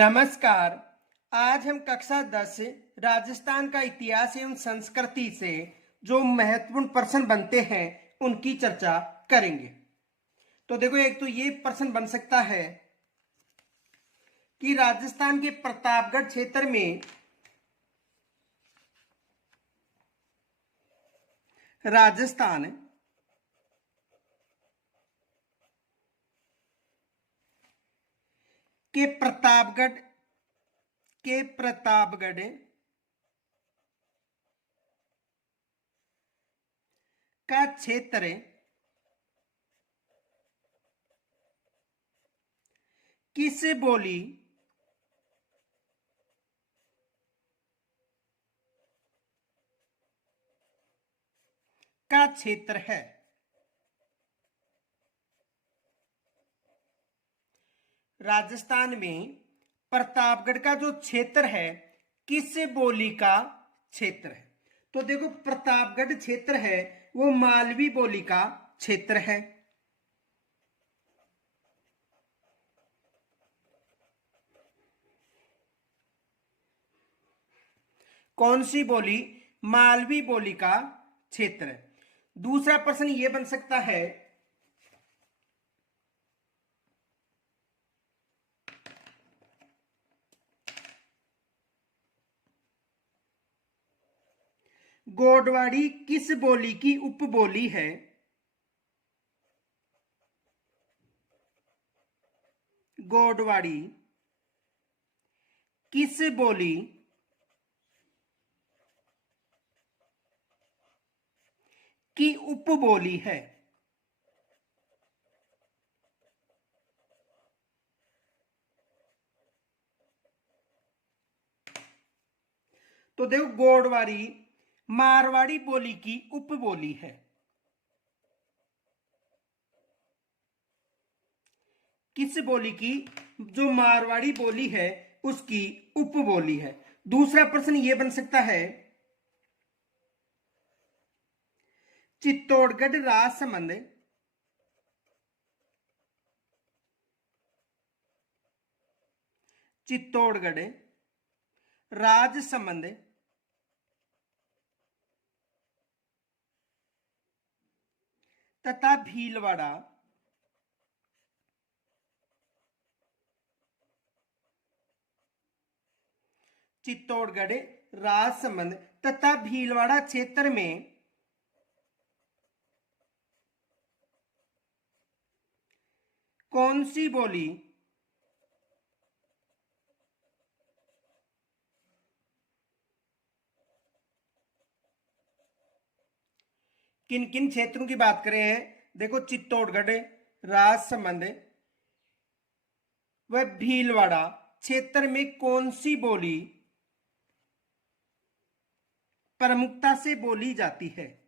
नमस्कार। आज हम कक्षा 10 राजस्थान का इतिहास एवं संस्कृति से जो महत्वपूर्ण प्रश्न बनते हैं उनकी चर्चा करेंगे। तो देखो, एक तो ये प्रश्न बन सकता है कि राजस्थान के प्रतापगढ़ क्षेत्र में राजस्थान के प्रतापगढ़ का क्षेत्र किस बोली का क्षेत्र है। राजस्थान में प्रतापगढ़ का जो क्षेत्र है किस बोली का क्षेत्र है। तो देखो, प्रतापगढ़ क्षेत्र है वो मालवी बोली का क्षेत्र है। कौन सी बोली? मालवी बोली का क्षेत्र है। दूसरा प्रश्न यह बन सकता है गोडवाड़ी किस बोली की उपबोली है। गोडवाड़ी किस बोली की उपबोली है। तो देखो, गोडवाड़ी मारवाड़ी बोली की उपबोली है। किस बोली की? जो मारवाड़ी बोली है उसकी उपबोली है। दूसरा प्रश्न यह बन सकता है चित्तौड़गढ़ राजसमंद चित्तौड़गढ़ राजसमंद तथा भीलवाड़ा चित्तौड़गढ़ राजसमंद तथा भीलवाड़ा क्षेत्र में कौन सी बोली किन किन क्षेत्रों की बात करें हैं। देखो, चित्तौड़गढ़ राजसमंद व भीलवाड़ा क्षेत्र में कौन सी बोली प्रमुखता से बोली जाती है।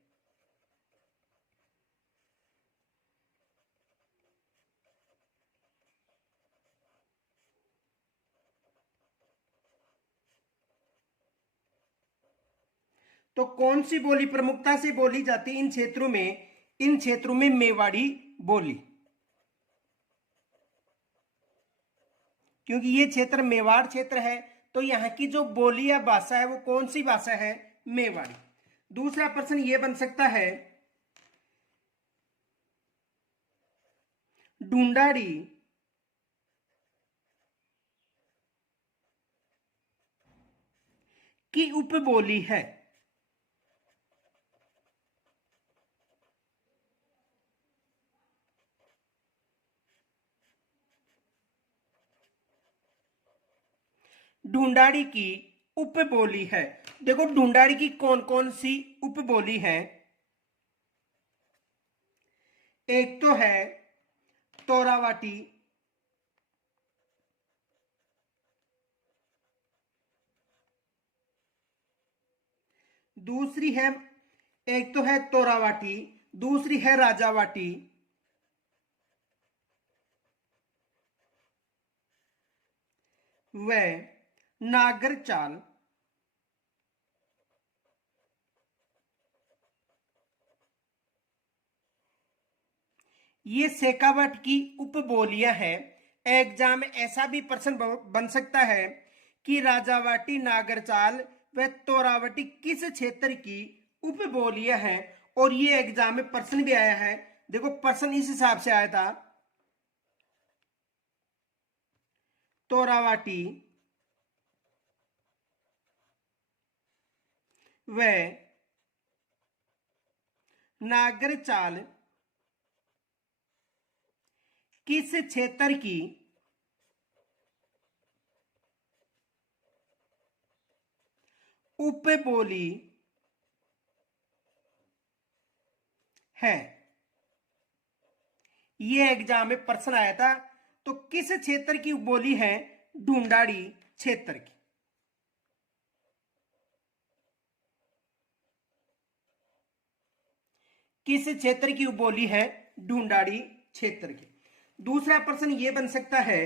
तो कौन सी बोली प्रमुखता से बोली जाती है इन क्षेत्रों में मेवाड़ी बोली, क्योंकि ये क्षेत्र मेवाड़ क्षेत्र है। तो यहाँ की जो बोली या भाषा है वो कौन सी भाषा है? मेवाड़ी। दूसरा प्रश्न ये बन सकता है ढूंढाड़ी की उपबोली है। ढूंढाड़ी की उपबोली है। देखो, ढूंढाड़ी की कौन कौन सी उपबोली है। एक तो है तोरावाटी, दूसरी है एक तो है तोरावाटी, दूसरी है राजावाटी, व नागर चाल। ये शेखावट की उपबोलियां हैं। एग्जाम में ऐसा भी प्रश्न बन सकता है कि राजावाटी, नागरचाल व तोरावटी किस क्षेत्र की उपबोलियां हैं, और ये एग्जाम में प्रश्न भी आया है। देखो प्रश्न इस हिसाब से आया था, तोरावाटी व नागरचाल किस क्षेत्र की उपबोली है। ये एग्जाम में प्रश्न आया था। तो किस क्षेत्र की उपबोली है? ढूंढाड़ी क्षेत्र की। किस क्षेत्र की उपबोली है? ढूंढाड़ी क्षेत्र की। दूसरा प्रश्न ये बन सकता है,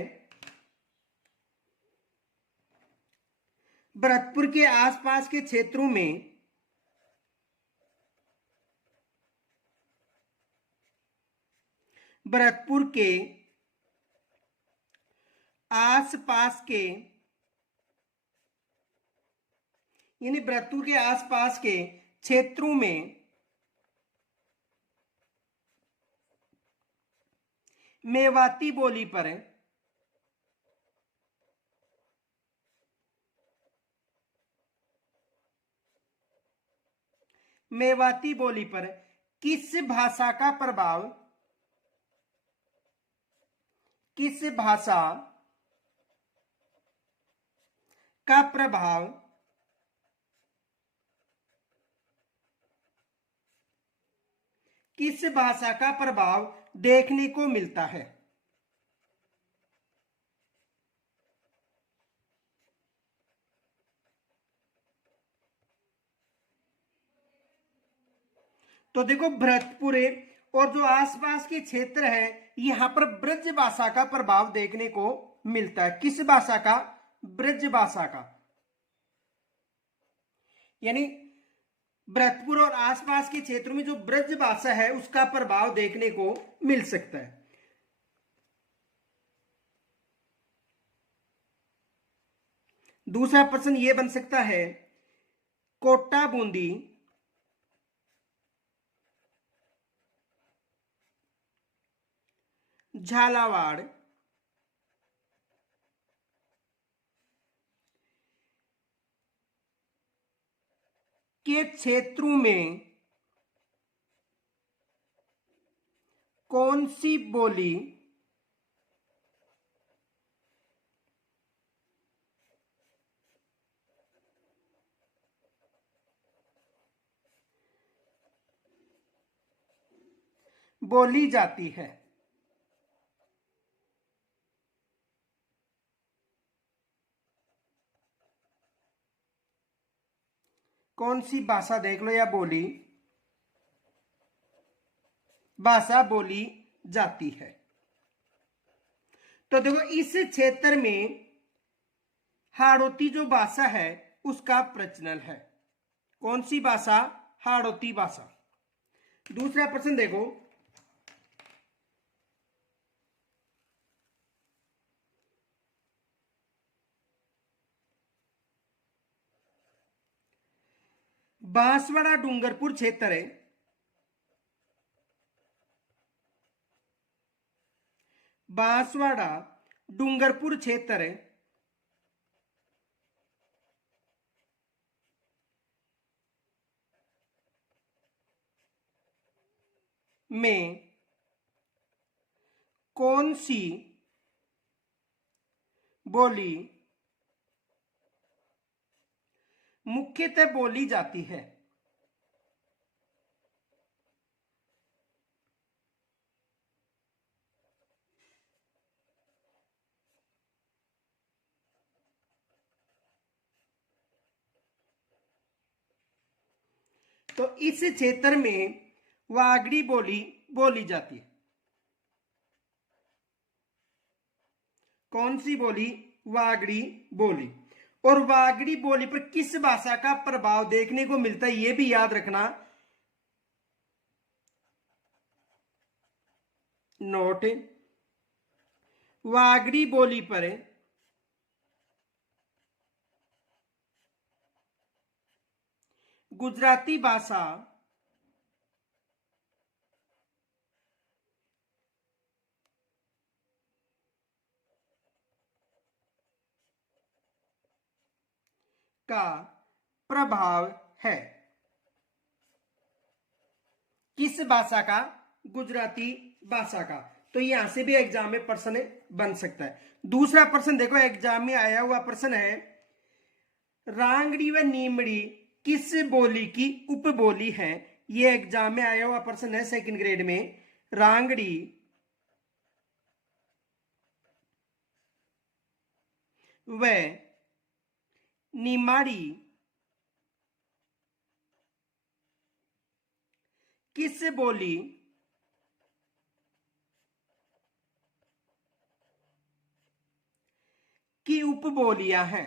भरतपुर के आसपास के क्षेत्रों में भरतपुर के आसपास के, यानी भरतपुर के आसपास के क्षेत्रों में मेवाती बोली पर मेवाती बोली पर किस भाषा का प्रभाव, किस भाषा का प्रभाव किस भाषा का प्रभाव देखने को मिलता है? तो देखो भरतपुर और जो आसपास के क्षेत्र है, यहां पर ब्रज भाषा का प्रभाव देखने को मिलता है। किस भाषा का? ब्रज भाषा का। यानी भरतपुर और आसपास के क्षेत्रों में जो ब्रज भाषा है उसका प्रभाव देखने को मिल सकता है। दूसरा प्रश्न यह बन सकता है, कोटा बूंदी झालावाड़ के क्षेत्रों में कौन सी बोली बोली जाती है? कौन सी भाषा देख लो, या बोली भाषा बोली जाती है। तो देखो इस क्षेत्र में हाड़ौती जो भाषा है उसका प्रचलन है। कौन सी भाषा? हाड़ौती भाषा। दूसरा प्रश्न देखो, बांसवाड़ा डूंगरपुर क्षेत्र है, बांसवाड़ा डूंगरपुर क्षेत्र है में कौन सी बोली मुख्यतः बोली जाती है? तो इस क्षेत्र में वागड़ी बोली बोली जाती है। कौन सी बोली? वागड़ी बोली। और वागड़ी बोली पर किस भाषा का प्रभाव देखने को मिलता है यह भी याद रखना। नोट, वागड़ी बोली पर गुजराती भाषा का प्रभाव है। किस भाषा का? गुजराती भाषा का। तो यहां से भी एग्जाम में प्रश्न बन सकता है। दूसरा प्रश्न देखो, एग्जाम में आया हुआ प्रश्न है, रांगड़ी व नीमड़ी किस बोली की उपबोली है? ये एग्जाम में आया हुआ प्रश्न है सेकंड ग्रेड में। रांगड़ी व निमाड़ी किस बोली की उपबोलियां हैं?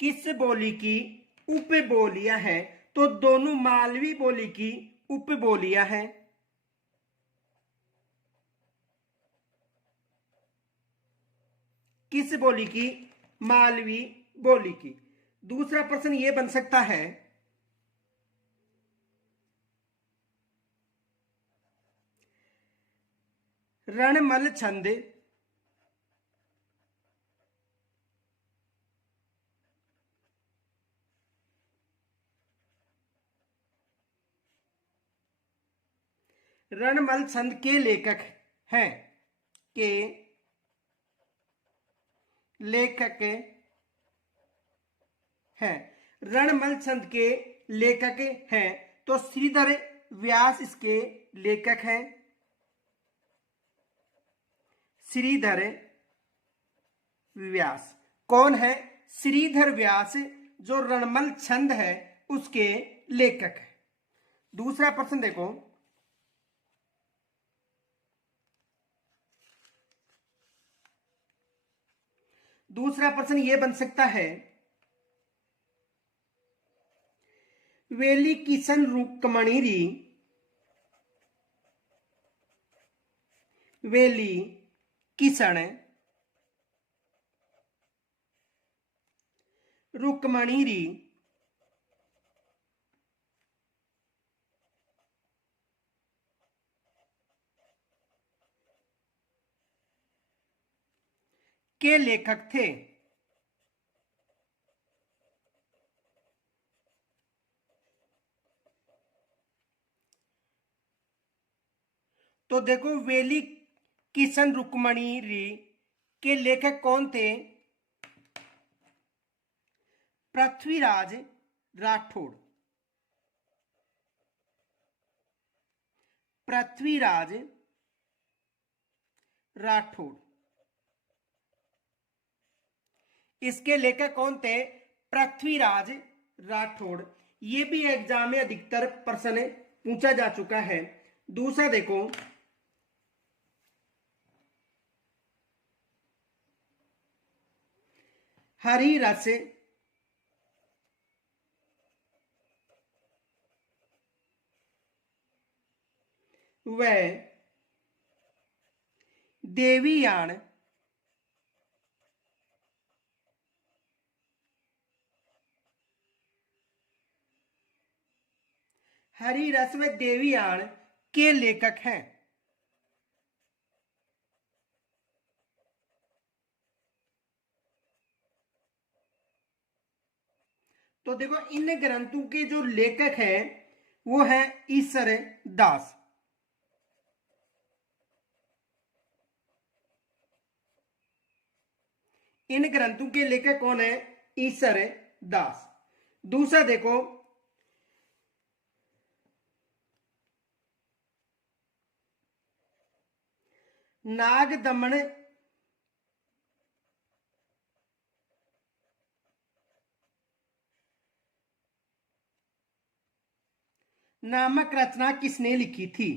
किस बोली की उपबोलियां हैं? तो दोनों मालवी बोली की उपबोलियां हैं। किस बोली की? मालवी बोली की। दूसरा प्रश्न यह बन सकता है, रणमल छंद रणमल छंद के लेखक हैं, के लेखक हैं। रणमल छंद के लेखक हैं तो श्रीधर व्यास इसके लेखक हैं। श्रीधर व्यास कौन है? श्रीधर व्यास जो रणमल छंद है उसके लेखक है। दूसरा प्रश्न देखो, दूसरा प्रश्न यह बन सकता है, वेली किशन रुक्मणी वेली किशन रुक्मणी के लेखक थे। तो देखो, वेली किशन रुक्मणी के लेखक कौन थे? पृथ्वीराज राठौड़। पृथ्वीराज राठौड़ इसके लेखक कौन थे? पृथ्वीराज राठौड़। ये भी एग्जाम में अधिकतर प्रश्न पूछा जा चुका है। दूसरा देखो, हरि रस व देवीयान हरि रस व देवीयान के लेखक हैं। तो देखो, इन ग्रंथों के जो लेखक हैं वो है ईसर दास। इन ग्रंथों के लेखक कौन है? ईसर दास। दूसरा देखो, नाग दमन नामक रचना किसने लिखी थी?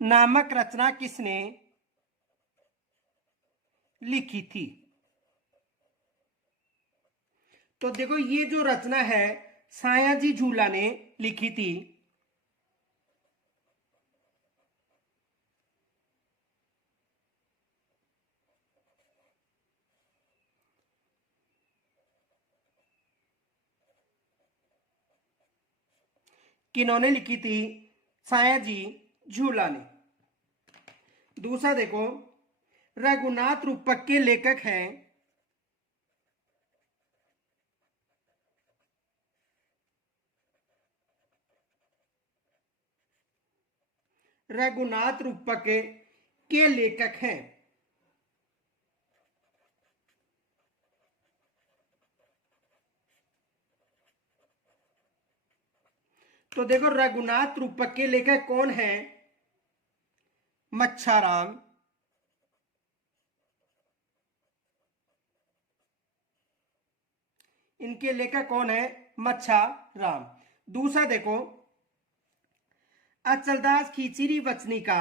नामक रचना किसने लिखी थी? तो देखो ये जो रचना है सायाजी झूला ने लिखी थी। किन्होंने लिखी थी? सायाजी झूला ने। दूसरा देखो, रघुनाथ रूपक के लेखक हैं रघुनाथ रूपक के लेखक हैं। तो देखो रघुनाथ रूपक के लेखक कौन है? मच्छाराम। इनके लेखक कौन है? मच्छाराम। दूसरा देखो, अचलदास खींचीरी वचनिका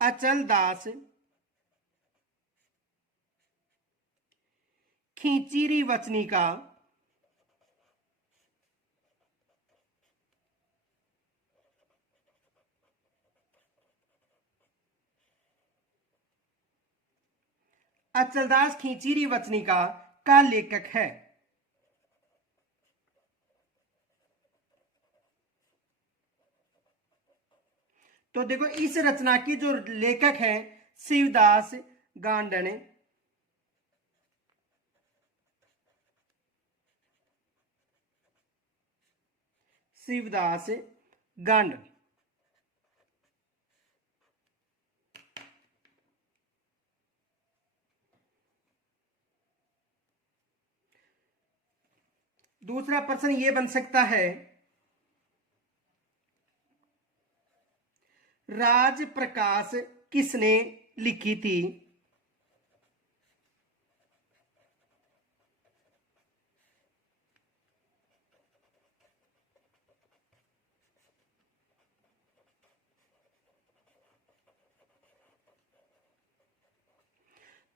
अचलदास खींचीरी वचनिका अचलदास खींचीरी वचनिका का लेखक है। तो देखो इस रचना की जो लेखक है शिवदास गांडन। शिवदास गांडन। दूसरा प्रश्न ये बन सकता है, राज प्रकाश किसने लिखी थी?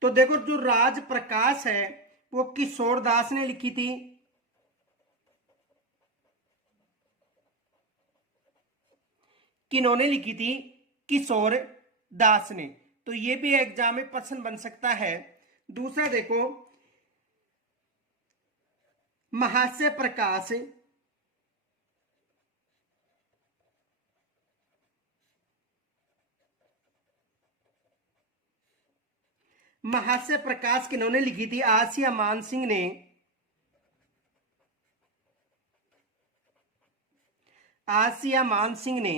तो देखो जो राज प्रकाश है वो किशोर दास ने लिखी थी। किन्होंने लिखी थी? किशोर दास ने। तो ये भी एग्जाम में प्रश्न बन सकता है। दूसरा देखो, महास्य प्रकाश महास्य प्रकाश किन्होंने लिखी थी? आसिया मान सिंह ने। आसिया मान सिंह ने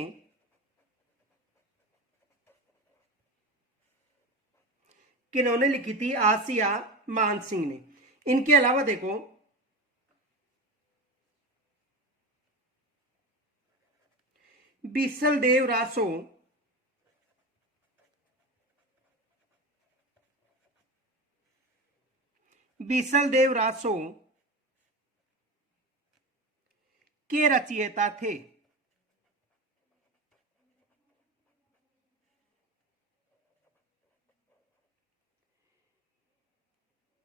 किन्होंने लिखी थी? आसिया मान सिंह ने। इनके अलावा देखो, बीसल देव रासो बीसल देव रासो के रचयिता थे।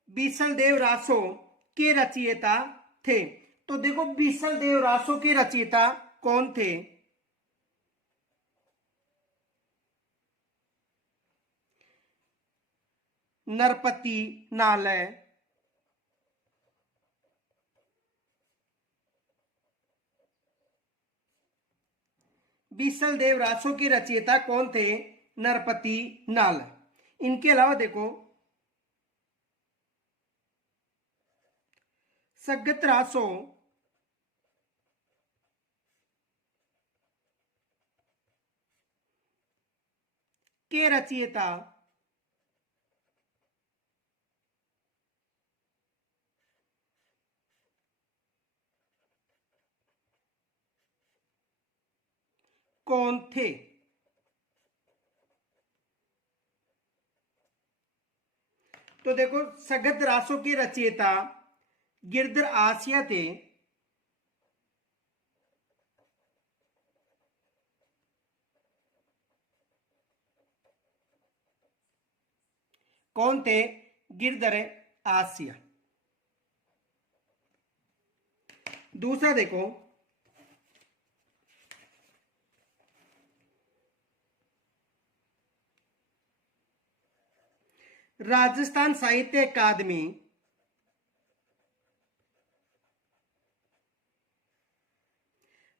बीसल देव रासो के रचयिता थे। तो देखो बीसल देव रासो के रचयिता कौन थे? नरपति नालय, बीसल देव रासो के रचयिता कौन थे? नरपति नालय। इनके अलावा देखो, सगत रासो के रचयिता कौन थे? तो देखो सगत रासो के रचयिता गिरधर आसिया थे। कौन थे? गिरधर आसिया। दूसरा देखो, राजस्थान साहित्य अकादमी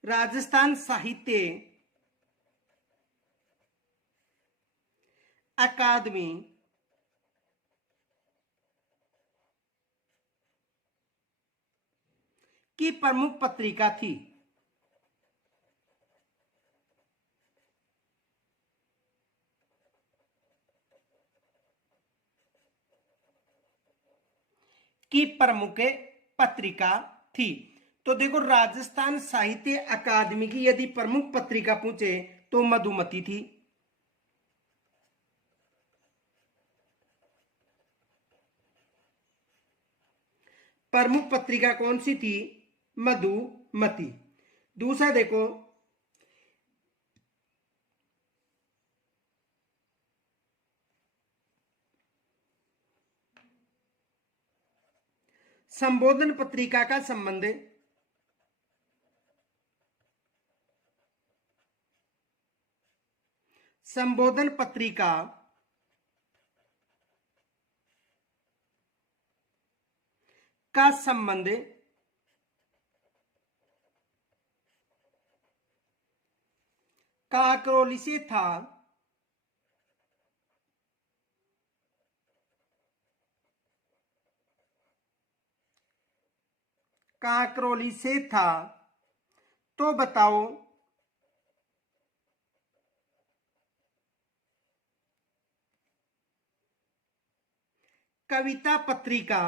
राजस्थान साहित्य अकादमी की प्रमुख पत्रिका थी। की प्रमुख पत्रिका थी। तो देखो, राजस्थान साहित्य अकादमी की यदि प्रमुख पत्रिका पूछे तो मधुमती थी। प्रमुख पत्रिका कौन सी थी? मधुमती। दूसरा देखो, संबोधन पत्रिका का संबंध संबोधन पत्रिका का संबंध काकरोली से था। काकरोली से था। तो बताओ, कविता पत्रिका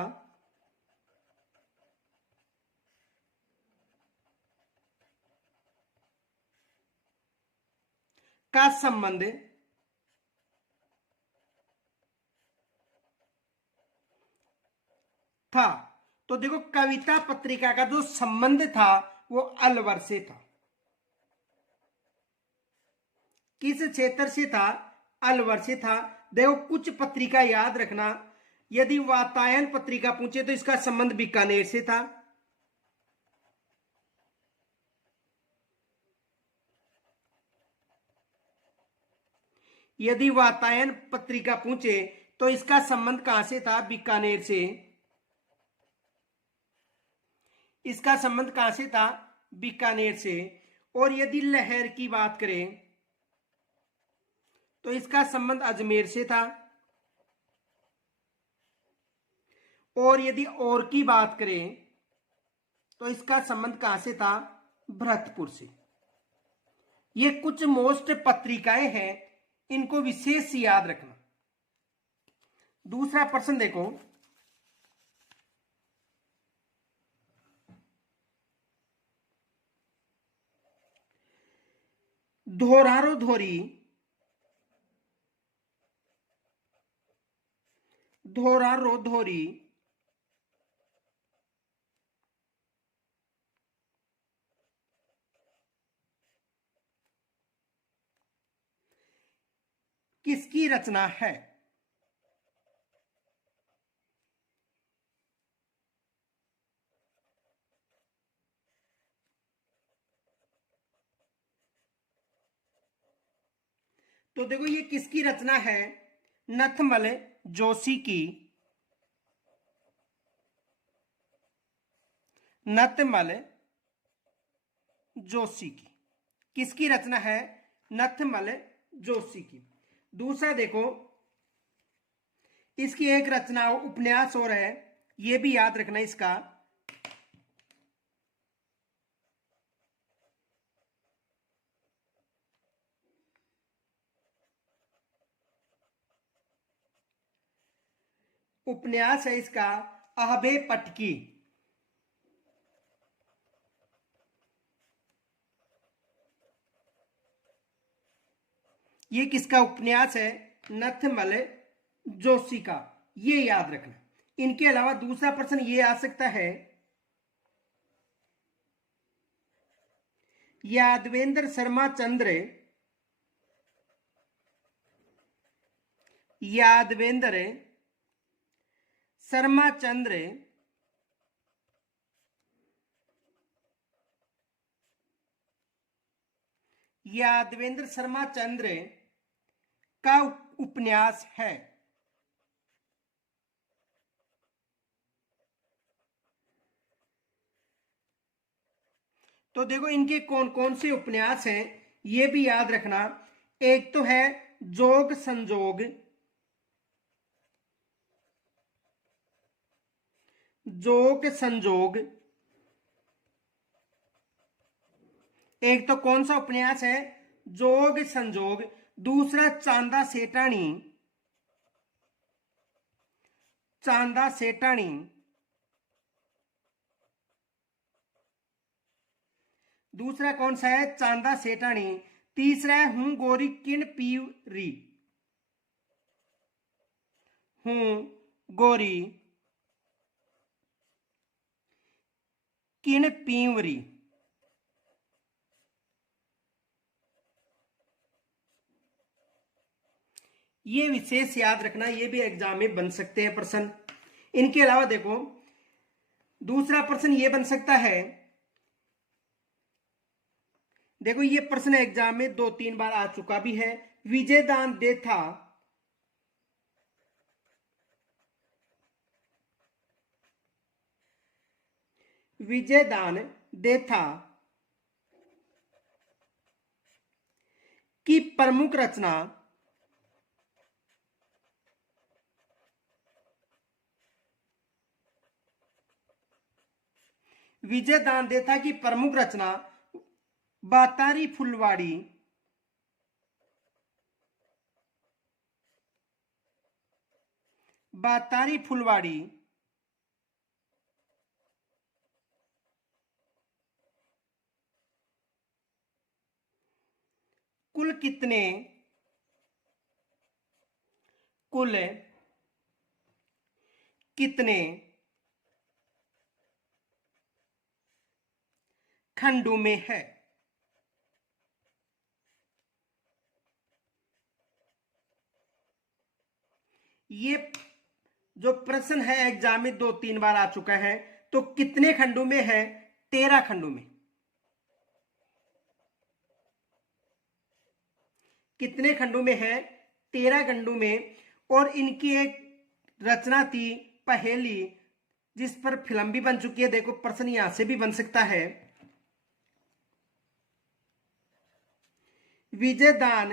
का संबंध था। तो देखो, कविता पत्रिका का जो संबंध था वो अलवर से था। किस क्षेत्र से था? अलवर से था। देखो, कुछ पत्रिका याद रखना, यदि वातायन पत्रिका पूछे तो इसका संबंध बीकानेर से था। यदि वातायन पत्रिका पूछे तो इसका संबंध कहां से था? बीकानेर से। इसका संबंध कहां से था? बीकानेर से। और यदि लहर की बात करें तो इसका संबंध अजमेर से था। और यदि और की बात करें तो इसका संबंध कहां से था? भरतपुर से। ये कुछ मोस्ट पत्रिकाएं हैं, इनको विशेष याद रखना। दूसरा प्रश्न देखो, धोरारो धोरी धोरारो धोरी किसकी रचना है? तो देखो, ये किसकी रचना है? नथमल जोशी की। नथमल जोशी की। किसकी रचना है? नथमल जोशी की। दूसरा देखो, इसकी एक रचना उपन्यास और है, यह भी याद रखना इसका। उपन्यास है इसका आहबे पटकी। ये किसका उपन्यास है? नथमल जोशी का। ये याद रखना। इनके अलावा दूसरा प्रश्न ये आ सकता है, यादवेंद्र शर्मा चंद्र यादवेंद्र शर्मा चंद्र यादवेंद्र शर्मा चंद्र का उपन्यास है। तो देखो इनके कौन कौन से उपन्यास हैं ये भी याद रखना। एक तो है जोग संजोग, जोग संजोग। एक तो कौन सा उपन्यास है, जोग संजोग। दूसरा चांदा सेठानी, चांदा सेठानी। दूसरा कौन सा है, चांदा सेठानी। तीसरा है हूं गोरी किन पीवरी, हूं गोरी किन पीवरी। ये विशेष याद रखना, ये भी एग्जाम में बन सकते हैं प्रश्न। इनके अलावा देखो दूसरा प्रश्न ये बन सकता है, देखो ये प्रश्न एग्जाम में 2-3 बार आ चुका भी है। विजयदान देथा, विजयदान देथा की प्रमुख रचना विजयदान देथा की प्रमुख रचना बातारी फुलवाड़ी, बातारी फुलवाड़ी। कुल कितने, कुल कितने खंडों में है। ये जो प्रश्न है एग्जाम में 2-3 बार आ चुका है। तो कितने खंडों में है, 13 खंडों में। कितने खंडों में है, 13 खंडों में। और इनकी एक रचना थी पहेली, जिस पर फिल्म भी बन चुकी है। देखो प्रश्न यहां से भी बन सकता है। विजयदान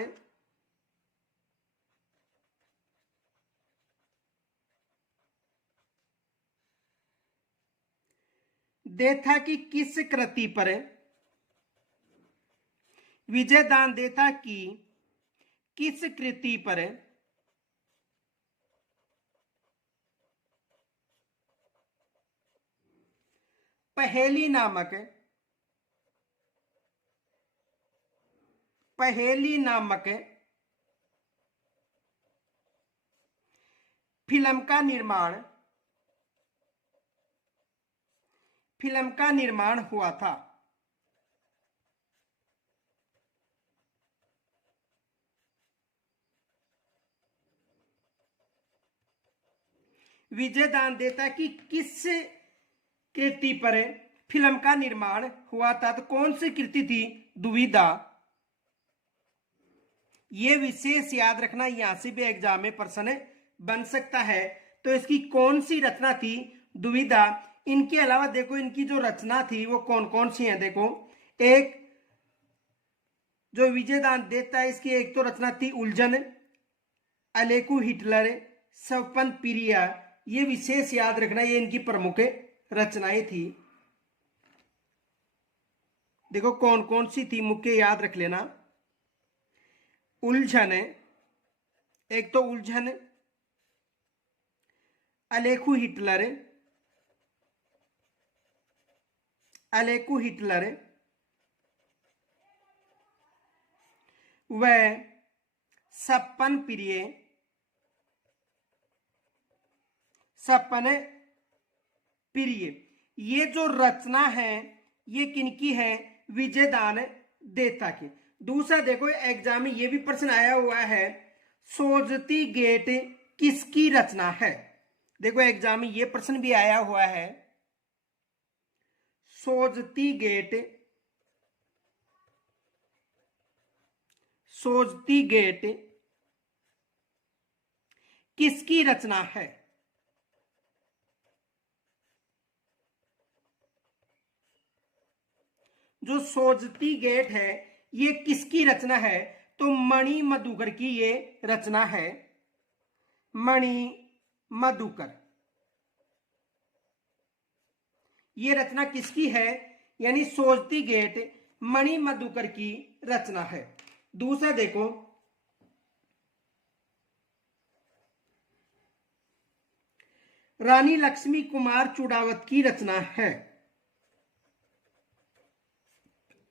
देथा की किस कृति पर, विजयदान देथा की किस कृति पर पहेली नामक, पहेली नामक फिल्म का निर्माण, फिल्म का निर्माण हुआ था। विजयदान देथा की किस कृति पर फिल्म का निर्माण हुआ था, तो कौन सी कृति थी, दुविधा। यह विशेष याद रखना, यहां से भी एग्जाम में प्रश्न बन सकता है। तो इसकी कौन सी रचना थी, दुविधा। इनके अलावा देखो इनकी जो रचना थी वो कौन कौन सी है। देखो एक जो विजयदान देता है, इसकी एक तो रचना थी उलझन, अलेकू हिटलर, स्वपन प्रिया। ये विशेष याद रखना, ये इनकी प्रमुख रचनाएं थी। देखो कौन कौन सी थी, मुख्य याद रख लेना। उलझन, एक तो उलझन, अलेकू हिटलर, अलेकू हिटलर व सपन प्रिय, सपन प्रिय। ये जो रचना है ये किनकी है, विजयदान देथा की। दूसरा देखो एग्जाम में ये भी प्रश्न आया हुआ है, सोजती गेट किसकी रचना है। देखो एग्जाम में ये प्रश्न भी आया हुआ है, सोजती गेट, सोजती गेट किसकी रचना है? जो सोजती गेट है ये किसकी रचना है? तो मणि मधुकर की ये रचना है, मणि मधुकर। ये रचना किसकी है? यानी सोजती गेट मणि मधुकर की रचना है। दूसरा देखो, रानी लक्ष्मी कुमार चुड़ावत की रचना है,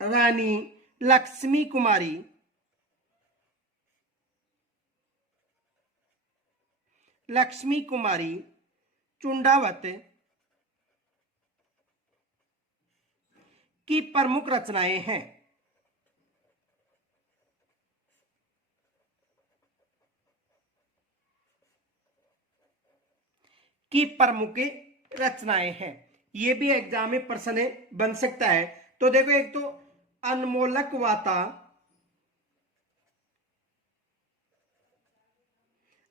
रानी लक्ष्मी कुमारी लक्ष्मी कुमारी चुंडावत की प्रमुख रचनाएं हैं। की प्रमुख रचनाएं हैं। ये भी एग्जाम में प्रश्न बन सकता है। तो देखो, एक तो अनमोलक वाता,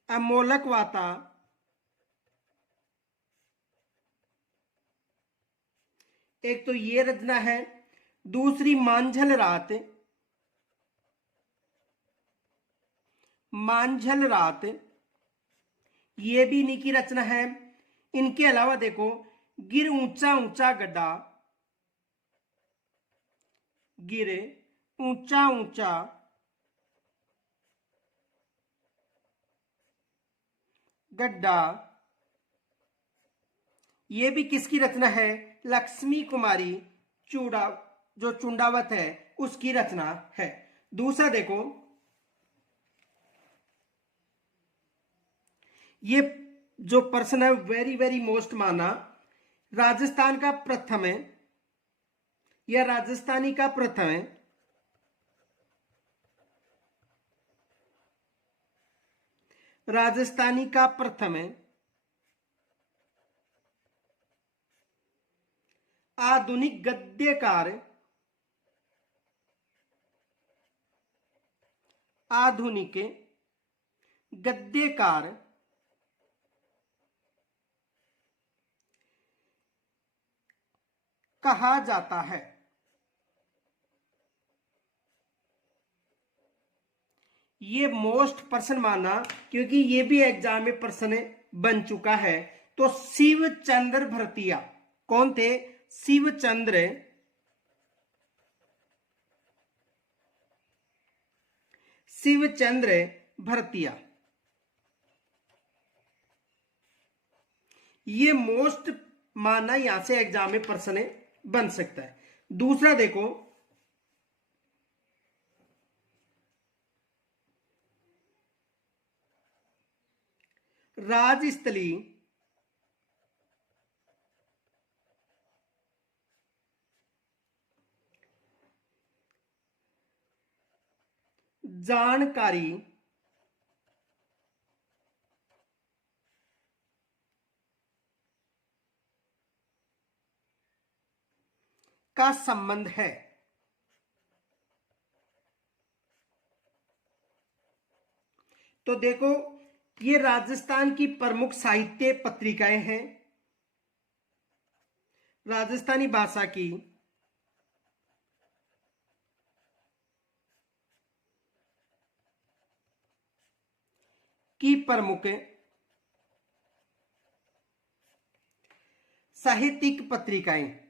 अमोलक वाता, एक तो ये रचना है। दूसरी मांझल रात, मांझल रात ये भी इन्हीं की रचना है। इनके अलावा देखो, गिर ऊंचा ऊंचा गड्ढा, गिर ऊंचा ऊंचा गड्ढा ये भी किसकी रचना है? लक्ष्मी कुमारी चूड़ा जो चुंडावत है उसकी रचना है। दूसरा देखो, ये जो पर्सन है वेरी वेरी मोस्ट माना, राजस्थान का प्रथम है या राजस्थानी का प्रथम है, राजस्थानी का प्रथम है आधुनिक गद्यकार, आधुनिक गद्यकार कहा जाता है। ये मोस्ट पर्सन माना क्योंकि ये भी एग्जाम में प्रश्न बन चुका है। तो शिव चंद्र भरतिया कौन थे? शिव चंद्र भरतिया। ये मोस्ट माना, यहां से एग्जाम में प्रश्न बन सकता है। दूसरा देखो, राजस्थली जानकारी का संबंध है। तो देखो, ये राजस्थान की प्रमुख साहित्य पत्रिकाएं हैं, राजस्थानी भाषा की प्रमुख साहित्यिक पत्रिकाएं।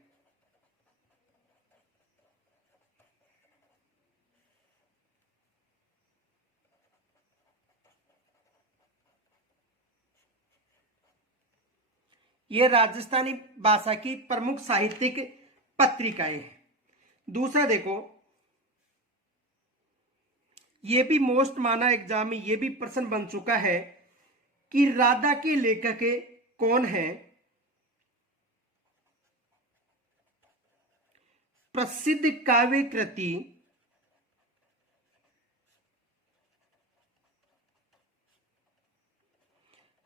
ये राजस्थानी भाषा की प्रमुख साहित्यिक पत्रिकाएं हैं। दूसरा देखो, ये भी मोस्ट माना एग्जाम में ये भी प्रश्न बन चुका है कि राधा के लेखक कौन है? प्रसिद्ध काव्य कृति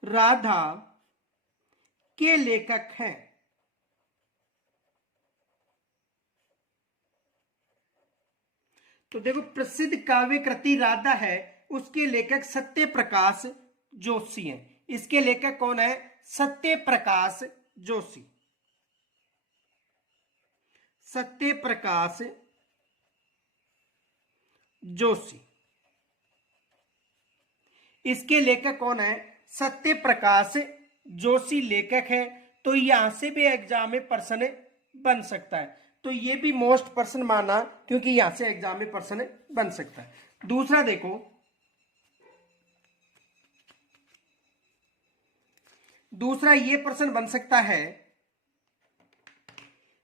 राधा के लेखक हैं। तो देखो, प्रसिद्ध काव्य कृति राधा है, उसके लेखक सत्य प्रकाश जोशी हैं। इसके लेखक कौन है? सत्य प्रकाश जोशी। सत्य प्रकाश जोशी, इसके लेखक कौन है? सत्य प्रकाश जोशी लेखक है। तो यहां से भी एग्जाम में प्रश्न बन सकता है, तो ये भी मोस्ट प्रश्न माना, क्योंकि यहां से एग्जाम में प्रश्न बन सकता है। दूसरा देखो, दूसरा ये प्रश्न बन सकता है,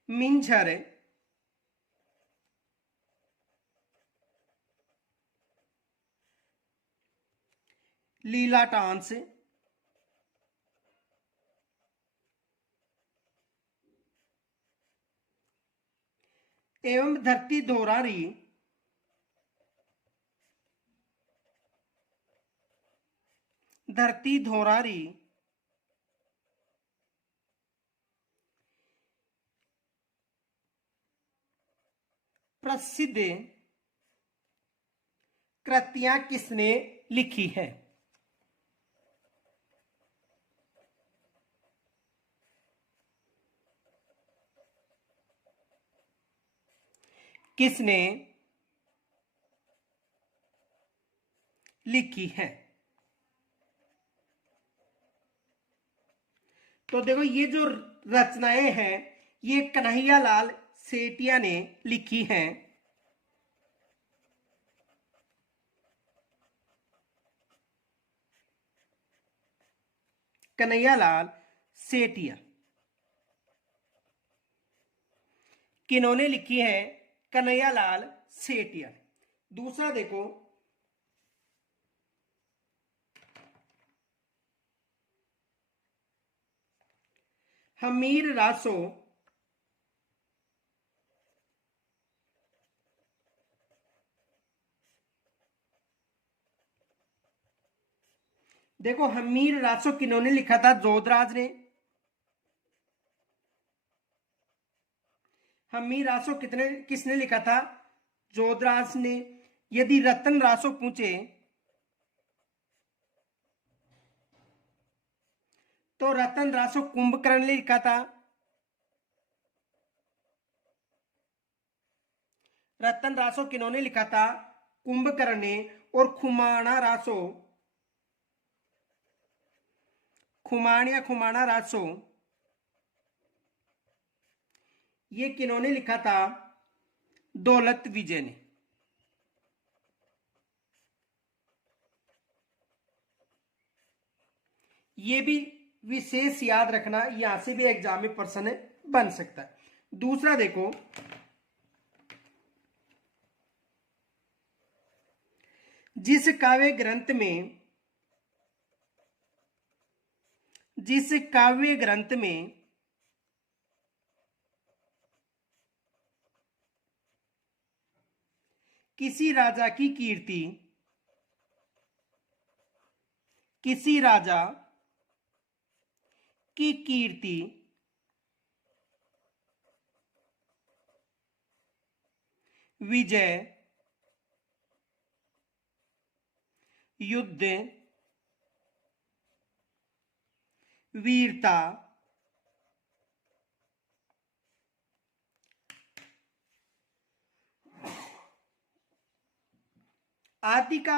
मिंझर लीलाटांस एवं धरती धोरारी प्रसिद्ध कृतियां किसने लिखी है? किसने लिखी है? तो देखो, ये जो रचनाएं हैं, ये कन्हैयालाल सेठिया ने लिखी हैं। कन्हैयालाल सेठिया किन्होंने लिखी है? कन्हैयालाल सेठिया। दूसरा देखो, हमीर रासो देखो, हमीर रासो किन्होंने लिखा था? जोधराज ने। हमीर रासो किसने लिखा था? जोधराज ने। यदि रतन रासो पूछे तो रतन रासो कुंभकर्ण ने लिखा था। रतन रासो किन्होंने लिखा था? कुंभकर्ण ने। और खुमाणा रासो ये किन्होंने लिखा था? दौलत विजय ने। ये भी विशेष याद रखना, यहां से भी एग्जाम में प्रश्न बन सकता है। दूसरा देखो, जिस काव्य ग्रंथ में किसी राजा की कीर्ति विजय, युद्ध, वीरता, आदि का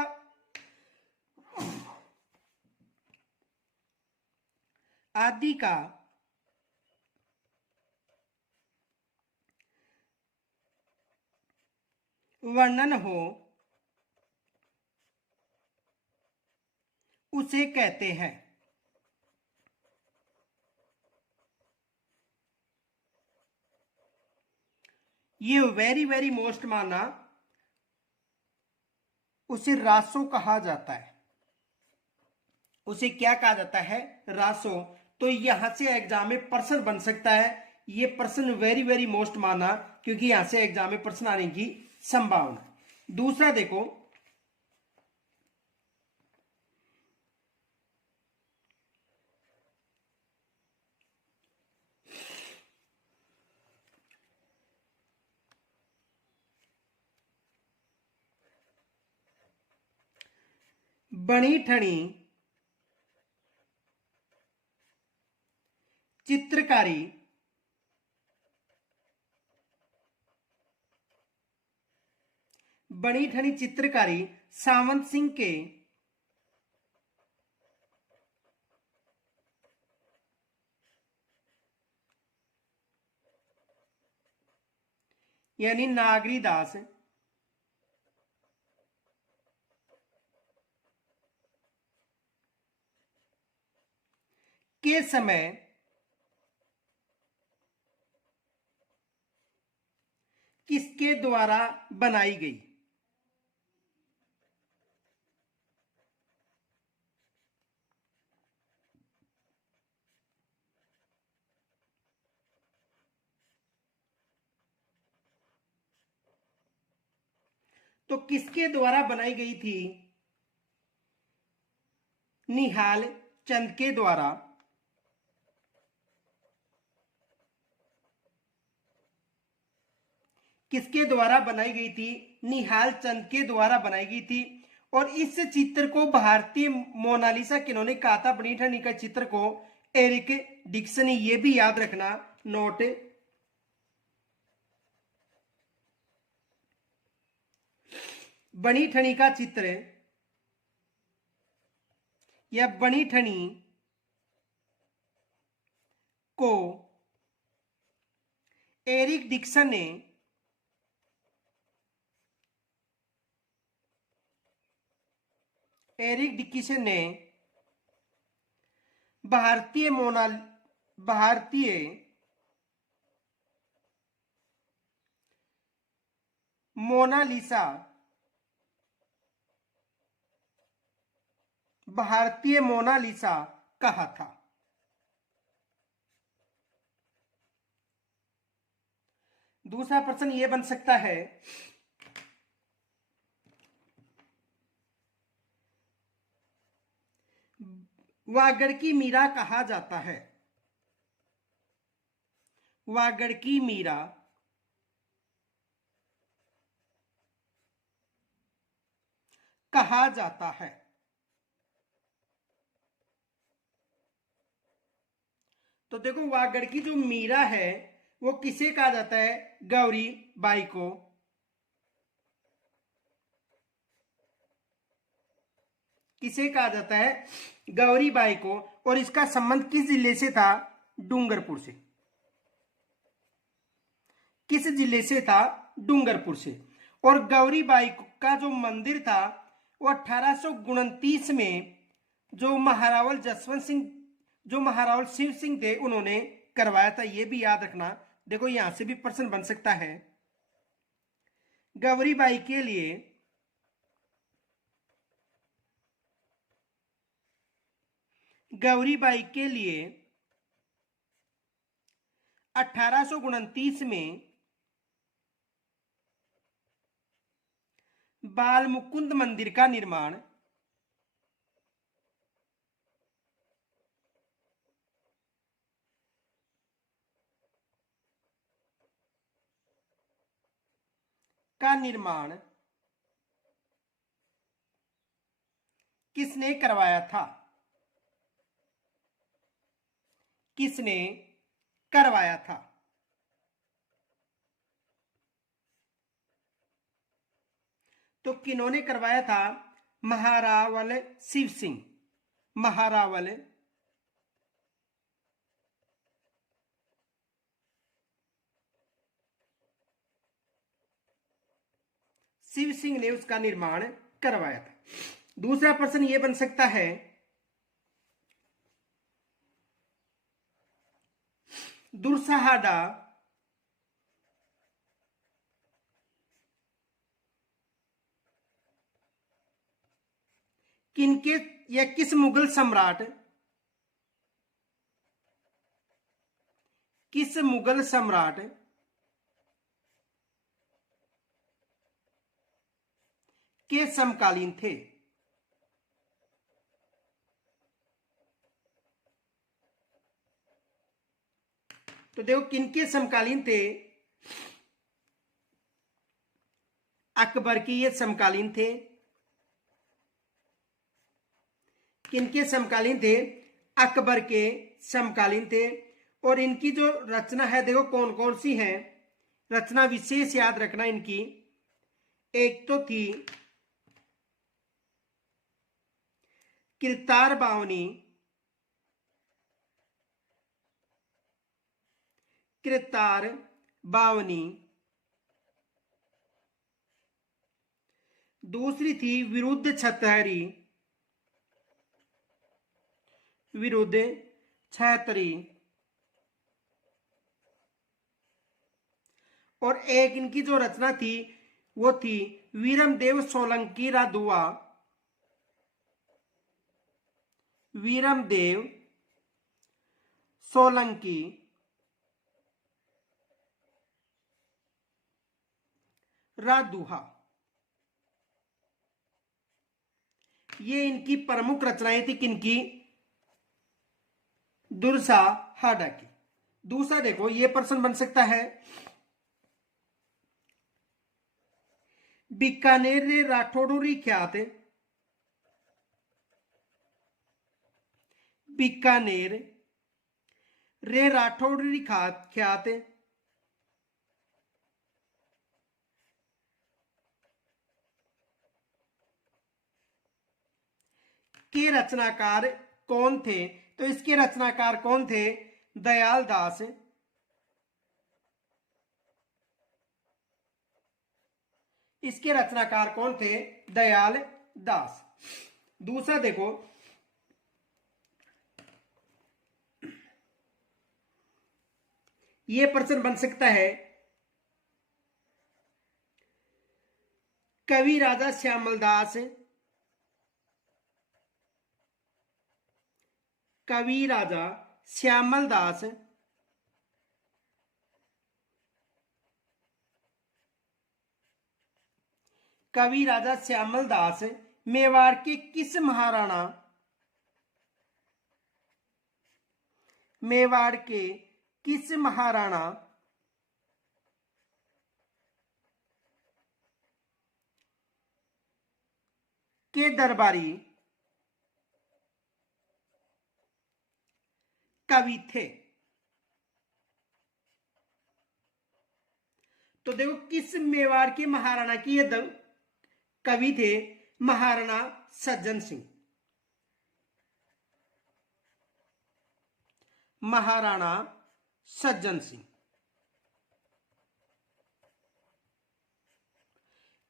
वर्णन हो, उसे कहते हैं। ये वेरी वेरी मोस्ट माना, उसे रासो कहा जाता है। उसे क्या कहा जाता है? रासो। तो यहां से एग्जाम में प्रश्न बन सकता है। ये प्रश्न वेरी वेरी मोस्ट माना, क्योंकि यहां से एग्जाम में प्रश्न आने की संभावना। दूसरा देखो, बनी ठनी चित्रकारी बनी ठनी चित्रकारी सावंत सिंह के यानी नागरी दास के समय किसके द्वारा बनाई गई? तो किसके द्वारा बनाई गई थी? निहाल चंद के द्वारा। किसके द्वारा बनाई गई थी? निहाल चंद के द्वारा बनाई गई थी। और इस चित्र को भारतीय मोनालिसा किन्होंने कहा था? बनी ठनी का चित्र को एरिक डिक्सन। ये भी याद रखना, नोट। बनी ठनी का चित्र या बनी ठनी को एरिक डिक्सन ने भारतीय मोनालिसा कहा था। दूसरा प्रश्न यह बन सकता है, वागड़ की मीरा कहा जाता है? वागड़ की मीरा कहा जाता है? तो देखो, वागड़ की जो मीरा है वो किसे कहा जाता है? गौरी बाई को। किसे कहा जाता है? गौरी बाई को। और इसका संबंध किस जिले से था? डूंगरपुर से। किस जिले से था? डूंगरपुर से। और गौरी बाई का जो मंदिर था वो 1829 में जो महारावल जसवंत सिंह, जो महारावल शिव सिंह थे, उन्होंने करवाया था। ये भी याद रखना। देखो, यहां से भी प्रश्न बन सकता है। गौरी बाई के लिए 1829 में बाल मुकुंद मंदिर का निर्माण किसने करवाया था? किसने करवाया था? तो किन्होंने करवाया था? महारावल शिव सिंह। महारावल शिव सिंह ने उसका निर्माण करवाया था। दूसरा प्रश्न यह बन सकता है, दुर्साहाडा किनके या किस मुगल सम्राट के समकालीन थे? तो देखो, किनके समकालीन थे? अकबर के ये समकालीन थे। किनके समकालीन थे? अकबर के समकालीन थे। और इनकी जो रचना है देखो कौन कौन सी है, रचना विशेष याद रखना इनकी। एक तो थी किरतार बावनी, किरतार बावनी। दूसरी थी विरुद्ध छतरी, विरुद्ध छतरी। और एक इनकी जो रचना थी वो थी वीरमदेव सोलंकी रा दुआ, वीरमदेव सोलंकी रा दुहा। ये इनकी प्रमुख रचनाएं थी किनकी? दुर्सा हाडा की। दूसरा देखो ये प्रश्न बन सकता है, बीकानेर रे राठौड़ी ख्यात, बीकानेर रे राठौड़ी ख्यात के रचनाकार कौन थे? तो इसके रचनाकार कौन थे? दयाल दास, इसके रचनाकार कौन थे? दयाल दास। दूसरा देखो, यह प्रश्न बन सकता है, कवि राजा श्यामल दास, कवि राजा श्यामल दास कवि राजा श्यामल दास मेवाड़ के किस महाराणा, मेवाड़ के किस महाराणा के दरबारी कवि थे? तो देखो किस मेवाड़ के महाराणा की ये कवि थे? महाराणा सज्जन सिंह, महाराणा सज्जन सिंह।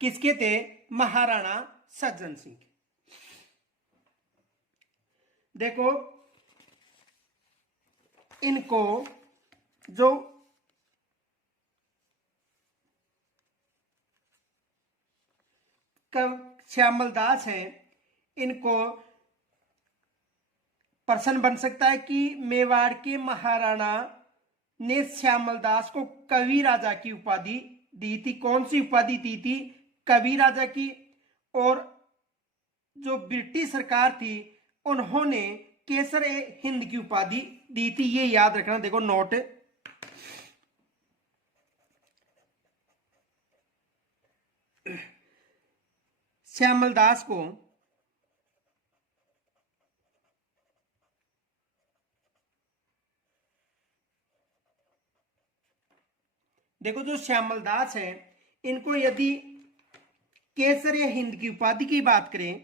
किसके थे? महाराणा सज्जन सिंह। देखो इनको जो श्यामल दास हैं, इनको प्रश्न बन सकता है कि मेवाड़ के महाराणा ने श्यामल दास को कवि राजा की उपाधि दी थी। कौन सी उपाधि दी थी? कवि राजा की। और जो ब्रिटिश सरकार थी उन्होंने केसर ए हिंद की उपाधि दी थी। ये याद रखना, देखो नोट। श्यामल दास को देखो जो श्यामल दास है, इनको यदि केसर ए हिंद की उपाधि की बात करें,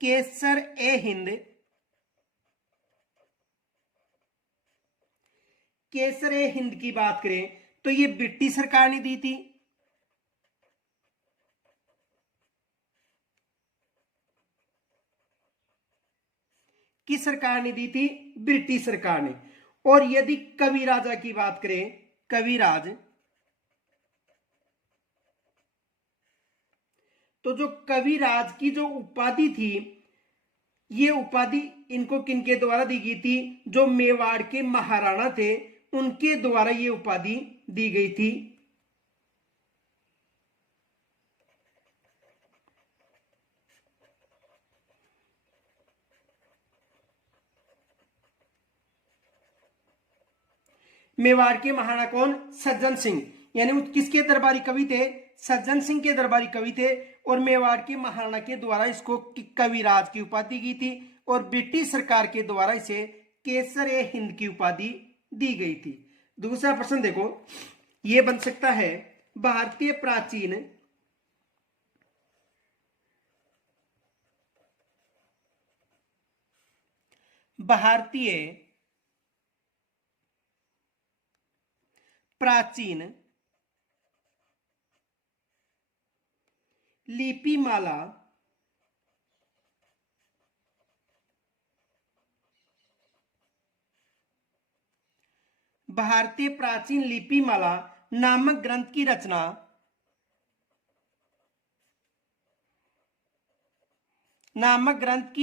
केसर ए हिंद, केसर ए हिंद की बात करें तो ये ब्रिटिश सरकार ने दी थी। किस सरकार ने दी थी? ब्रिटिश सरकार ने। और यदि कवि राजा की बात करें, कविराज, तो जो कविराज की जो उपाधि थी, ये उपाधि इनको किनके द्वारा दी गई थी? जो मेवाड़ के महाराणा थे उनके द्वारा ये उपाधि दी गई थी। मेवाड़ के महाराणा कौन? सज्जन सिंह। यानी वो किसके दरबारी कवि थे? सज्जन सिंह के दरबारी कवि थे। और मेवाड़ के महाराणा के द्वारा इसको कविराज की उपाधि की थी और ब्रिटिश सरकार के द्वारा इसे केसर ए हिंद की उपाधि दी गई थी। दूसरा प्रश्न देखो, यह बन सकता है भारतीय प्राचीन प्राचीन लिपिमाला भारतीय प्राचीन लिपिमाला नामक ग्रंथ की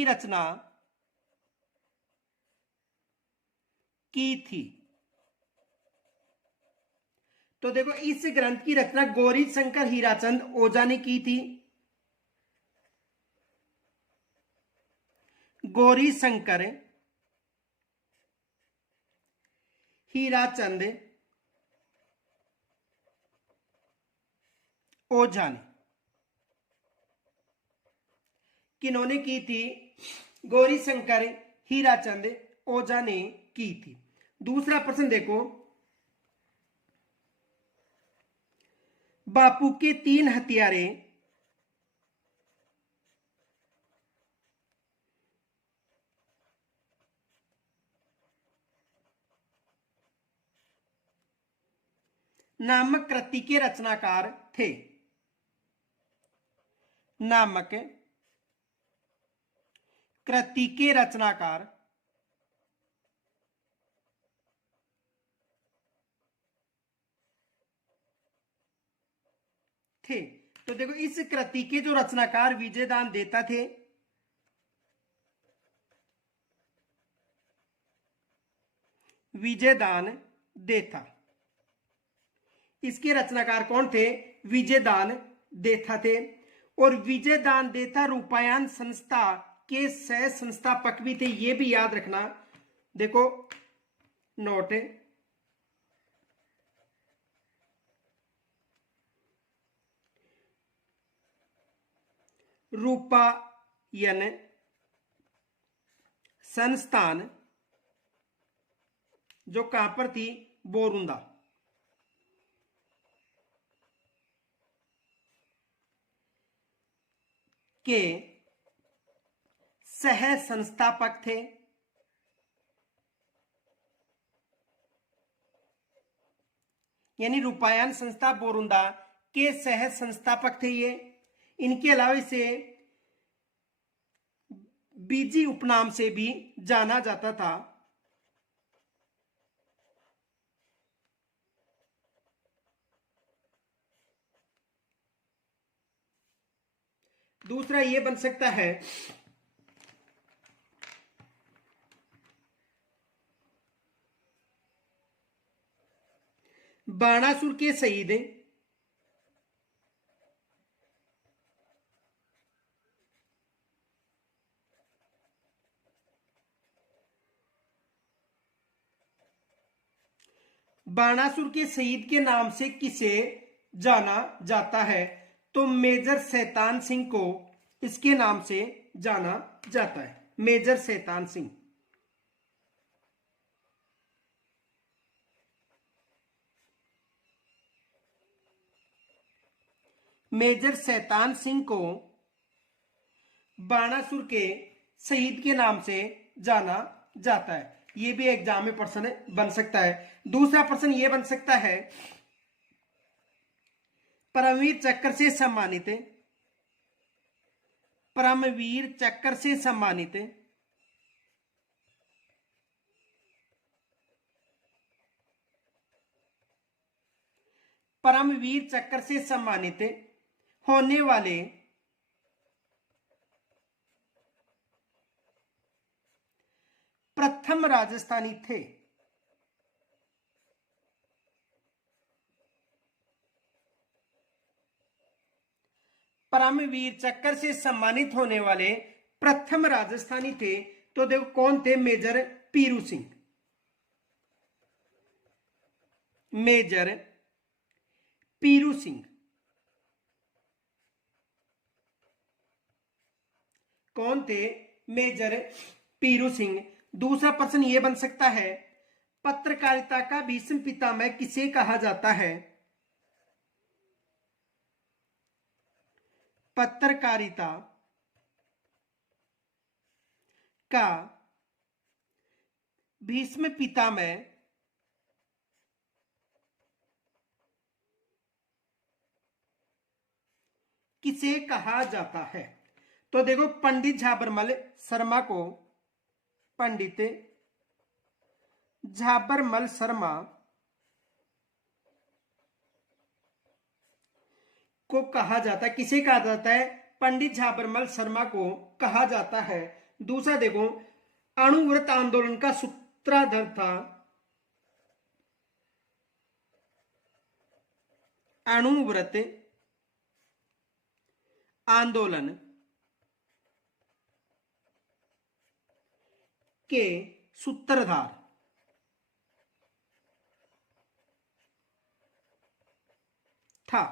रचना की थी। तो देखो, इस ग्रंथ की रचना गौरी शंकर हीराचंद ओझा ने की थी। गौरी शंकर हीराचंद ओझा ने, किन्होंने की थी? गौरी शंकर हीराचंद ओझा ने की थी। दूसरा प्रश्न देखो, बापू के 3 हत्यारे नामक कृति के रचनाकार थे। नामक कृति के रचनाकार थे। तो देखो, इस कृति के जो रचनाकार विजयदान देता थे, विजयदान देता, इसके रचनाकार कौन थे? विजयदान देता थे। और विजयदान देता रूपायन संस्था के सह संस्थापक भी थे, ये भी याद रखना। देखो नोट, रूपायन संस्थान जो कहां पर थी? बोरुंदा। के सह संस्थापक थे। यानी रूपायन संस्था बोरुंदा के सह संस्थापक थे ये। इनके अलावा इसे बीजी उपनाम से भी जाना जाता था। दूसरा ये बन सकता है बाणासुर के शहीद बाणासुर के शहीद के नाम से किसे जाना जाता है? तो मेजर शैतान सिंह को इसके नाम से जाना जाता है। मेजर शैतान सिंह। मेजर शैतान सिंह को बाणासुर के शहीद के नाम से जाना जाता है। यह भी एग्जाम में प्रश्न बन सकता है। दूसरा प्रश्न यह बन सकता है, परमवीर चक्र से सम्मानित, परमवीर चक्र से सम्मानित परमवीर चक्र से सम्मानित होने वाले प्रथम राजस्थानी थे। परमवीर चक्र से सम्मानित होने वाले प्रथम राजस्थानी थे। तो देखो कौन थे? मेजर पीरू सिंह। मेजर पीरू सिंह। कौन थे? मेजर पीरू सिंह। दूसरा प्रश्न यह बन सकता है, पत्रकारिता का भीष्म पितामह किसे कहा जाता है? पत्रकारिता का भीष्म पितामह किसे कहा जाता है? तो देखो, पंडित झाबरमल शर्मा को, पंडित झाबरमल शर्मा को कहा जाता है, किसे कहा जाता है? पंडित झाबरमल शर्मा को कहा जाता है। दूसरा देखो, अणुव्रत आंदोलन का सूत्रधार था, अणुव्रत आंदोलन के सूत्रधार था।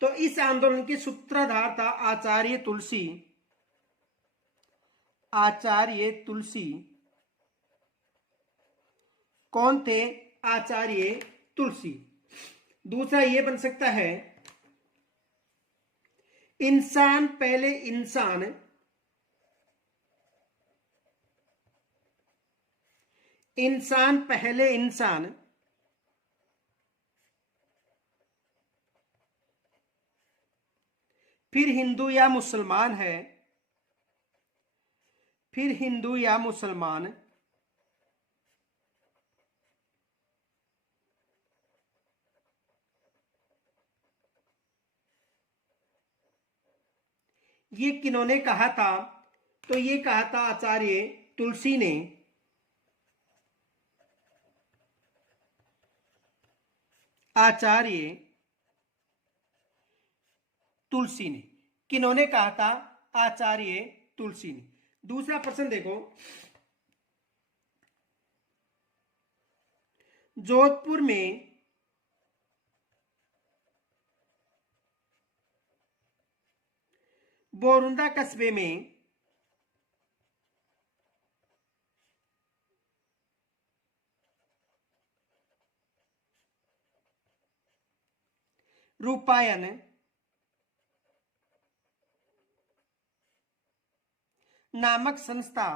तो इस आंदोलन के सूत्रधार था आचार्य तुलसी, आचार्य तुलसी। कौन थे? आचार्य तुलसी। दूसरा यह बन सकता है, इंसान पहले इंसान, इंसान पहले इंसान फिर हिंदू या मुसलमान है, फिर हिंदू या मुसलमान। ये किन्होंने कहा था? तो ये कहा था आचार्य तुलसी ने। आचार्य तुलसी ने। किन्होंने कहा था? आचार्य तुलसी ने। दूसरा प्रश्न देखो, जोधपुर में बोरुंदा कस्बे में रूपायन नामक संस्था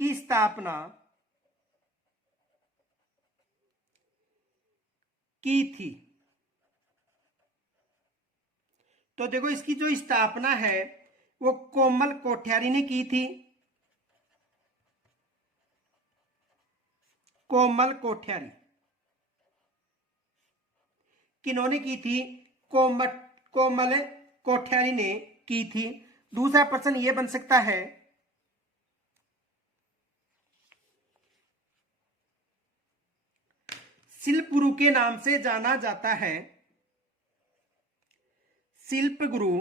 की स्थापना की थी। तो देखो, इसकी जो स्थापना है वो कोमल कोठियारी ने की थी, कोमल कोठियारी। किन्होंने की थी? कोमल कोठियारी ने की थी। दूसरा प्रश्न यह बन सकता है, शिल्प गुरु के नाम से जाना जाता है, शिल्प गुरु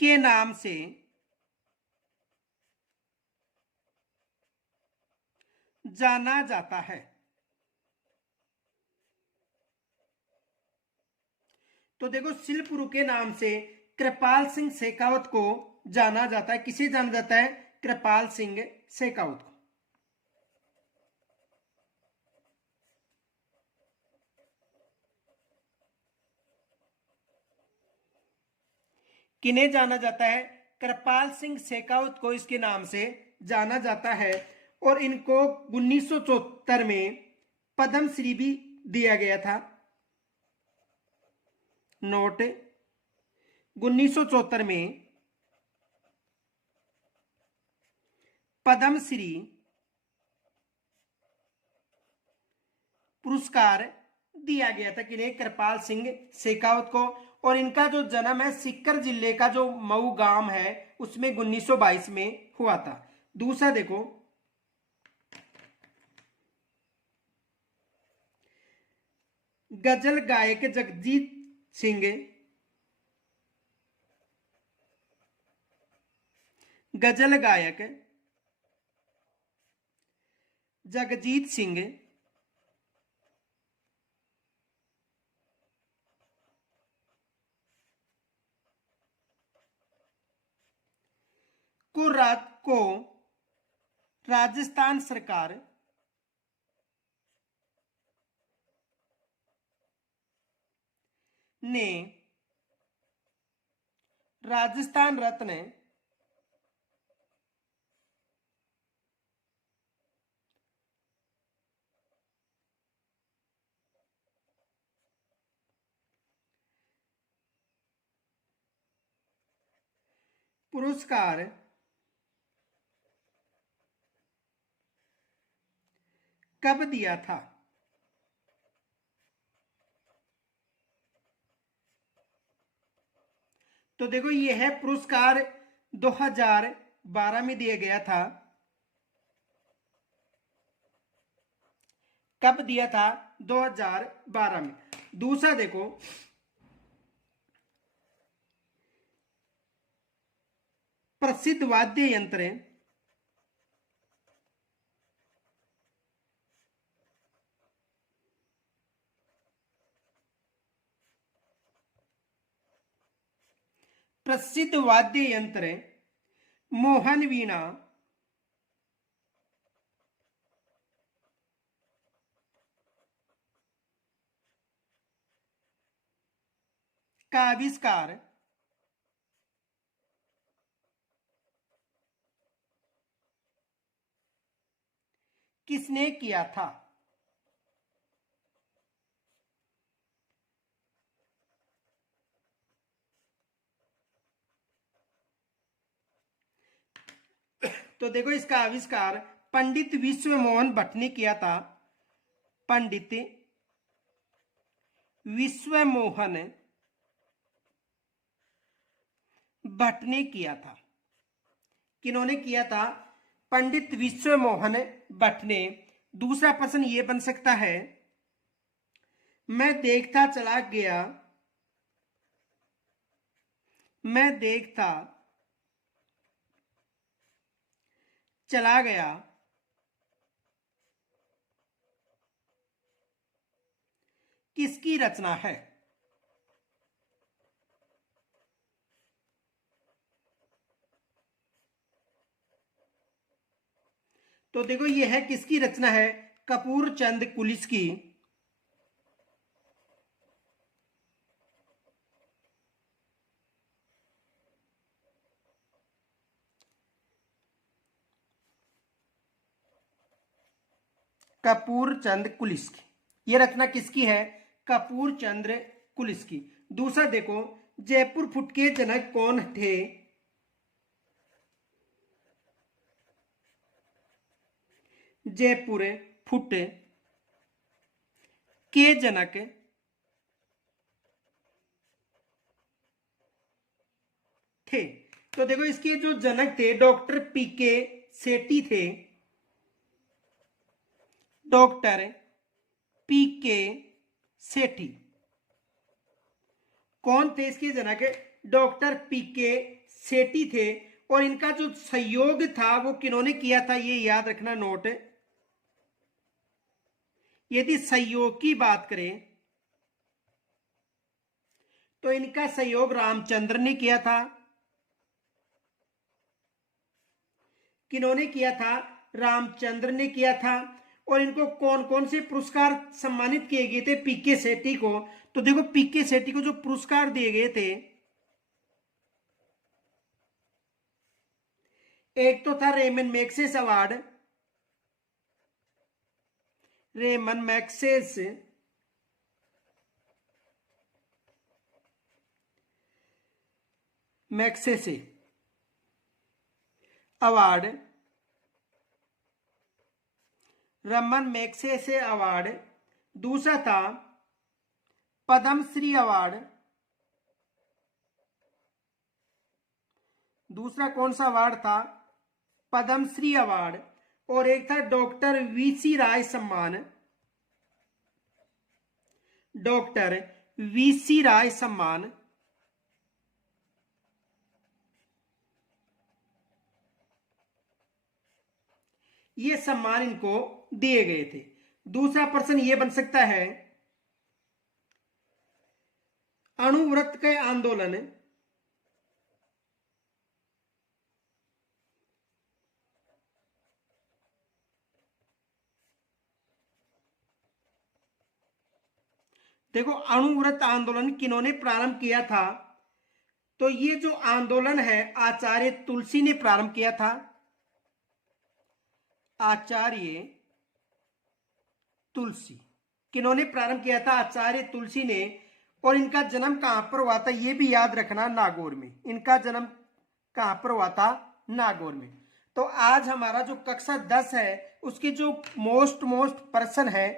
के नाम से जाना जाता है। तो देखो, शिल्प गुरु के नाम से कृपाल सिंह शेखावत को जाना जाता है। किसे जाना जाता है? कृपाल सिंह शेखावत को। किन्हें जाना जाता है? कृपाल सिंह शेखावत को इसके नाम से जाना जाता है। और इनको 1974 में पद्मश्री भी दिया गया था। नोट, 1974 में पद्मश्री पुरस्कार दिया गया था किन्हें? कृपाल सिंह शेखावत को। और इनका जो जन्म है सीकर जिले का जो मऊ गांव है उसमें 1922 में हुआ था। दूसरा देखो, गजल गायक जगजीत सिंह, गजल गायक जगजीत सिंह को राजस्थान सरकार ने राजस्थान रत्न पुरस्कार कब दिया था? तो देखो यह पुरस्कार 2012 में दिया गया था। कब दिया था? 2012 में। दूसरा देखो, प्रसिद्ध वाद्य यंत्र प्रसिद्ध वाद्य यंत्र मोहन वीणा का आविष्कार किसने किया था? तो देखो इसका आविष्कार पंडित विश्व मोहन भट्ट ने किया था। पंडित विश्व मोहन भट्ट ने किया था। किन्होंने किया था? पंडित विश्व मोहन भट्ट ने। दूसरा प्रश्न यह बन सकता है, मैं देखता चला गया, मैं देखता चला गया किसकी रचना है? तो देखो यह है किसकी रचना है? कपूर चंद कुलिस की। कपूर चंद कुलिस की, यह रचना किसकी है? कपूर चंद्र कुलिस की। दूसरा देखो, जयपुर फुट के जनक कौन थे? जयपुर फुट के जनक थे। तो देखो इसके जो जनक थे डॉक्टर पीके सेठी थे। डॉक्टर पीके सेठी कौन थे इसके जनक? डॉक्टर पीके सेठी थे। और इनका जो सहयोग था वो किन्होंने किया था, ये याद रखना नोट। यदि सहयोग की बात करें तो इनका सहयोग रामचंद्र ने किया था। किन्होंने किया था? रामचंद्र ने किया था। और इनको कौन कौन से पुरस्कार सम्मानित किए गए थे पीके सेठी को? तो देखो पीके सेठी को जो पुरस्कार दिए गए थे, एक तो था Ramon Magsaysay award, Ramon Magsaysay Magsaysay award, Ramon Magsaysay award. दूसरा था पद्मश्री अवार्ड। दूसरा कौन सा अवार्ड था? पद्मश्री अवार्ड। और एक था डॉक्टर वीसी राय सम्मान। डॉक्टर वीसी राय सम्मान। ये सम्मान इनको दिए गए थे। दूसरा प्रश्न ये बन सकता है, अणुव्रत के आंदोलन देखो, अणुव्रत आंदोलन किन्होंने प्रारंभ किया था? तो ये जो आंदोलन है आचार्य तुलसी ने प्रारंभ किया था। आचार्य तुलसी किन्होंने प्रारंभ किया था? आचार्य तुलसी ने। और इनका जन्म कहां पर हुआ था ये भी याद रखना, नागौर में। इनका जन्म कहां पर हुआ था? नागौर में। तो आज हमारा जो कक्षा 10 है उसके जो मोस्ट प्रश्न है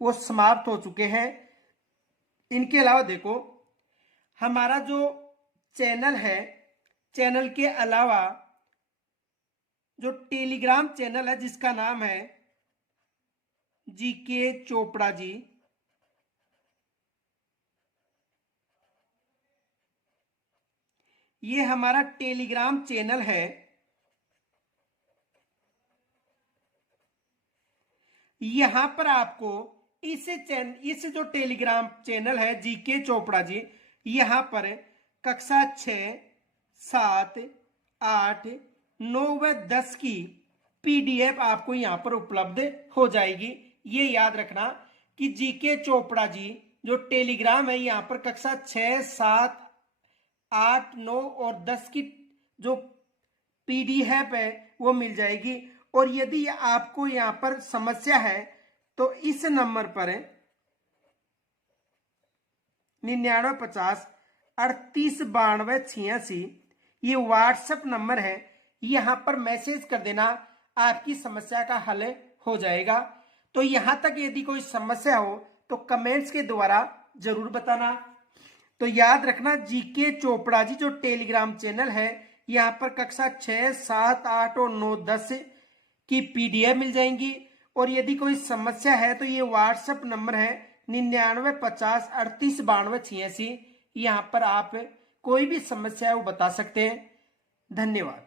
वो समाप्त हो चुके हैं। इनके अलावा देखो, हमारा जो चैनल है, चैनल के अलावा जो टेलीग्राम चैनल है जिसका नाम है जीके चोपड़ा जी, ये हमारा टेलीग्राम चैनल है। यहां पर आपको इस जो टेलीग्राम चैनल है जीके चोपड़ा जी, यहां पर कक्षा 6, 7, 8, 9 व 10 की पीडीएफ आपको यहां पर उपलब्ध हो जाएगी। ये याद रखना कि जीके चोपड़ा जी जो टेलीग्राम है, यहां पर कक्षा 6, 7, 8, 9 और 10 की जो पीडीएफ है वो मिल जाएगी। और यदि आपको यहां पर समस्या है तो इस नंबर पर 9950 38 92 86 ये व्हाट्सएप नंबर है, यहां पर मैसेज कर देना, आपकी समस्या का हल हो जाएगा। तो यहां तक यदि कोई समस्या हो तो कमेंट्स के द्वारा जरूर बताना। तो याद रखना, जीके चोपड़ा जी जो टेलीग्राम चैनल है, यहां पर कक्षा 6, 7, 8 और 9, 10 की पीडीएफ मिल जाएंगी। और यदि कोई समस्या है तो ये व्हाट्सएप नंबर है 9950 38 92 86, यहां पर आप कोई भी समस्या है वो बता सकते हैं। धन्यवाद।